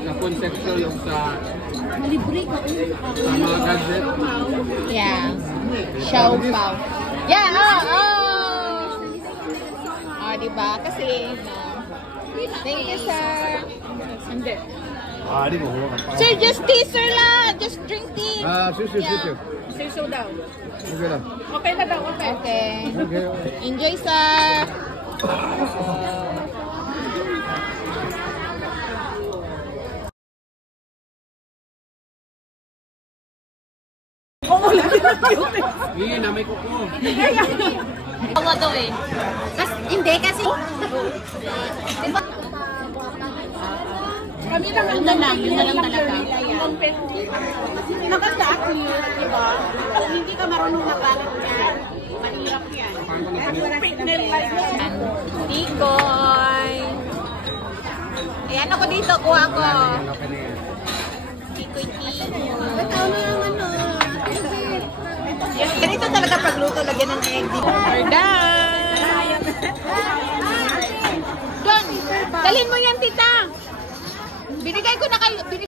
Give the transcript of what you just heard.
Na-conceptual yung sa mga gadget. Yeah. Xiao Pao. Yeah, oh, diba? Kasi, thank you, sir. Hindi. Di mo huwag. Sir, just teaser lang. Just drink tea. Sure. Siso daw. Okay lang. Okay na daw, okay. Okay. Enjoy, sir. Hindi na may kuko. Awa daw eh. Hindi kasi. Diba? Kami lang Yun na lang talaga. Maganda actually, diba? Kung hindi ka marunong magalit yan, mahirap yan. Fitness like yan. Tikoy. Ayan ako dito, kuha ko. Tikoy. Ikaw na yung ano. Ganito talaga pagluto, lagyan ng egg. We're done! Don, dalhin mo yan, tita! Binigay ko na kayo.